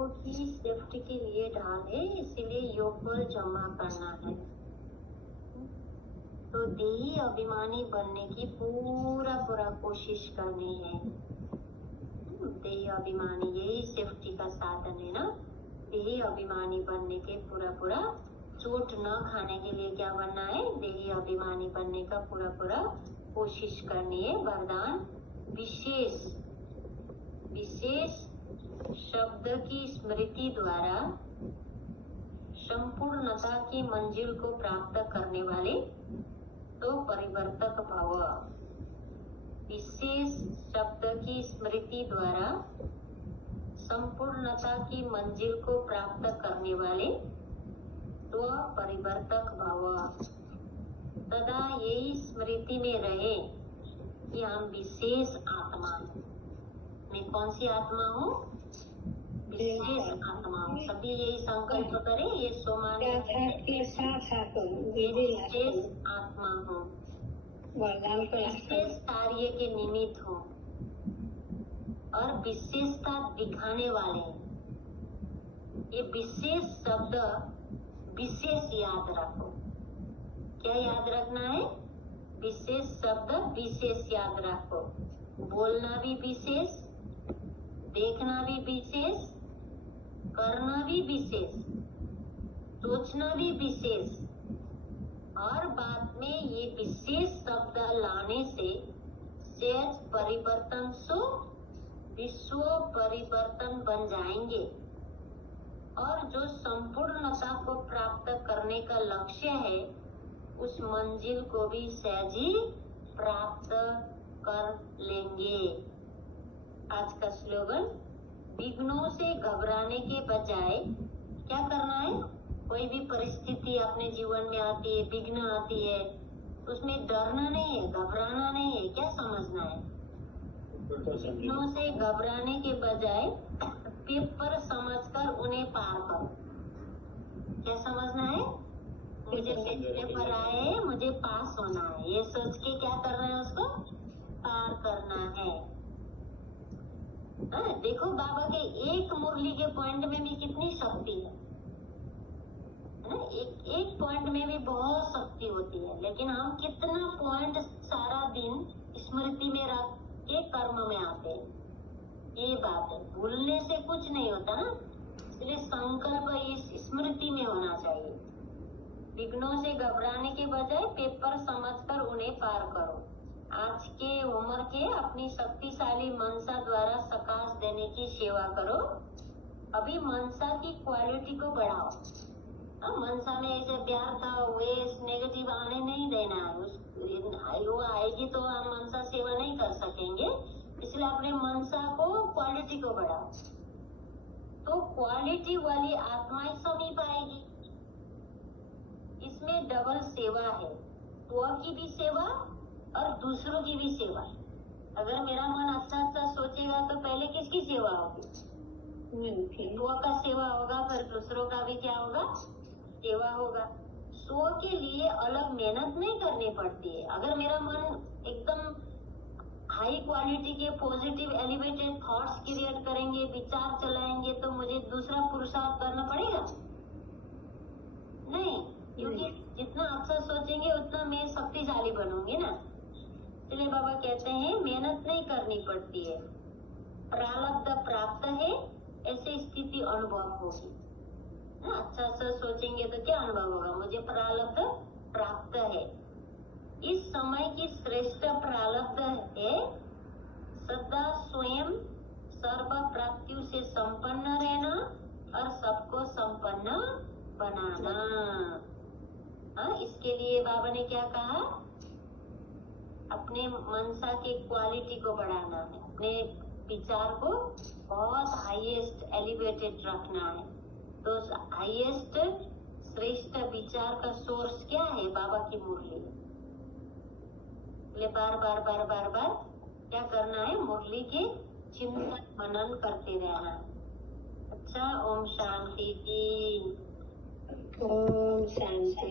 योग ही सेफ्टी के लिए ढाल है, इसीलिए योग पर जमा करना है। तो देही अभिमानी बनने की पूरा कोशिश करनी है। देही अभिमानी, यही सेफ्टी का साधन है ना। देही अभिमानी बनने के पूरा चोट न खाने के लिए क्या बनना है, देही अभिमानी बनने का पूरा कोशिश करनी है। वरदान, विशेष शब्द की स्मृति द्वारा संपूर्णता की मंजिल को प्राप्त करने वाले तो परिवर्तक भव। विशेष शब्द की स्मृति द्वारा संपूर्णता की मंजिल को प्राप्त करने वाले तो परिवर्तक भव। सदा यही स्मृति में रहे कि हम विशेष आत्मा हैं। मैं कौन सी आत्मा हूँ? विशेष आत्मा हूँ। सभी यही संकल्प करें, ये सोमान विशेष आत्मा हूँ, विशेष कार्य के निमित्त हूँ और विशेषता दिखाने वाले हैं। ये विशेष शब्द विशेष याद रखो। क्या याद रखना है? विशेष शब्द विशेष याद रखो। बोलना भी विशेष, देखना भी विशेष, करना भी विशेष, सोचना भी विशेष। और बाद में ये विशेष शब्द लाने से सहज परिवर्तन सो विश्व परिवर्तन बन जाएंगे और जो संपूर्णता को प्राप्त करने का लक्ष्य है उस मंजिल को भी सहज ही प्राप्त कर लेंगे। आज का स्लोगन, विघ्नों से घबराने के बजाय क्या करना है? कोई भी परिस्थिति अपने जीवन में आती है, विघ्न आती है, उसमें डरना नहीं है, घबराना नहीं है। क्या समझना है? विघ्नों से घबराने के बजाय पेपर समझकर उन्हें पार करो। क्या समझना है? मुझे पेपर आए, मुझे पास होना है, ये सोच के क्या करना है? उसको पार करना है। देखो बाबा के एक मुरली के पॉइंट में भी कितनी शक्ति है ना। एक पॉइंट में भी बहुत शक्ति होती है, लेकिन हम कितना पॉइंट सारा दिन स्मृति में रख के कर्म में आते हैं। ये बात है, भूलने से कुछ नहीं होता ना, इसलिए संकल्प इस स्मृति में होना चाहिए। विघ्नों से घबराने के बजाय पेपर समझकर उन्हें पार करो। आज के उम्र के अपनी शक्तिशाली मनसा द्वारा सकाश देने की सेवा करो। अभी मनसा की क्वालिटी को बढ़ाओ। मनसा में ऐसे व्यर्थ वेस्ट नेगेटिव आने नहीं देना है। वो आएगी तो हम मनसा सेवा नहीं कर सकेंगे, इसलिए अपने मनसा को क्वालिटी को बढ़ाओ, तो क्वालिटी वाली आत्माएं समीप आएगी। इसमें डबल सेवा है, स्व की भी सेवा और दूसरों की भी सेवा। अगर मेरा मन अच्छा सोचेगा तो पहले किसकी सेवा होगी? स्व का सेवा होगा, फिर दूसरों का भी क्या होगा? सेवा होगा। स्व के लिए अलग मेहनत नहीं करनी पड़ती है। अगर मेरा मन एकदम हाई क्वालिटी के पॉजिटिव एलिवेटेड थॉट्स क्रिएट करेंगे, विचार चलाएंगे, तो मुझे दूसरा पुरुषार्थ करना पड़ेगा? नहीं, क्योंकि जितना अच्छा सोचेंगे उतना मैं शक्तिशाली बनूंगी ना। इसलिए बाबा कहते हैं मेहनत नहीं करनी पड़ती है, प्रारब्ध प्राप्त है, ऐसी स्थिति अनुभव होगी ना। अच्छा सोचेंगे तो क्या अनुभव होगा? मुझे प्रारब्ध प्राप्त है। इस समय की श्रेष्ठ प्रारब्ध है सदा स्वयं सर्व प्राप्तियों से संपन्न रहना और सबको संपन्न बनाना। इसके लिए बाबा ने क्या कहा? अपने मनसा के क्वालिटी को बढ़ाना है, अपने विचार को बहुत हाईएस्ट एलिवेटेड रखना है। तो हाईएस्ट श्रेष्ठ विचार का सोर्स क्या है? बाबा की मुरली। बार बार क्या करना है? मुरली के चिंतन मनन करते रहना। अच्छा, ओम शांति की। ओम शांति।